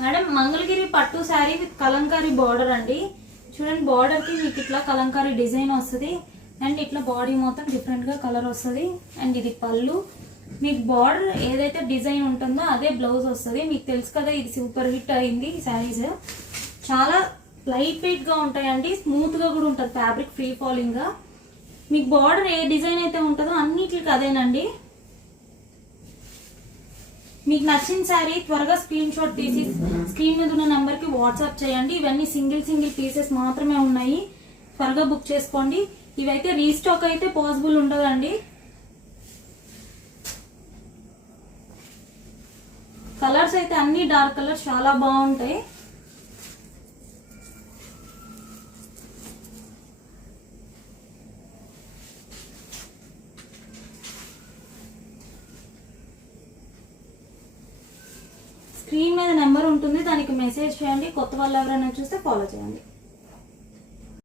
Madam Mangalagiri పట్టు sari with Kalamkari border అండి. చూడండి బార్డర్ కి మీకు ఇట్లా కలంకారీ డిజైన్ వస్తుంది అండ్ ఇట్లా బాడీ మొత్తం డిఫరెంట్ గా కలర్ వస్తుంది అండ్ ఇది పళ్ళు. మీకు బార్డర్ ఏదైతే డిజైన్ ఉంటుందో అదే బ్లౌజ్ వస్తుంది. మీకు తెలుసు కదా ఇది సూపర్ హిట్ అయింది ఈ శారీస్. చాలా లైట్ వెయిట్ గా ఉంటాయండి, స్మూత్ గా కూడా ఉంటుంది, ఫ్యాబ్రిక్ ఫ్రీ ఫాలింగ్ గా. మీకు బార్డర్ ఏ డిజైన్ అయితే ఉంటుందో అన్నిటికి అదేనండి. మీకు నచ్చిన శారీ త్వరగా స్క్రీన్ షాట్ తీసి స్క్రీన్ మీద ఉన్న నెంబర్ కి వాట్సాప్ చేయండి. ఇవన్నీ సింగిల్ పీసెస్ మాత్రమే ఉన్నాయి, త్వరగా బుక్ చేసుకోండి. ఇవైతే రీస్టాక్ అయితే పాసిబుల్ ఉండదండి. కలర్స్ అయితే అన్ని డార్క్ కలర్స్ చాలా బాగుంటాయి. స్క్రీన్ మీద నెంబర్ ఉంటుంది, దానికి మెసేజ్ చేయండి. కొత్త వాళ్ళు ఎవరైనా చూస్తే ఫాలో చేయండి.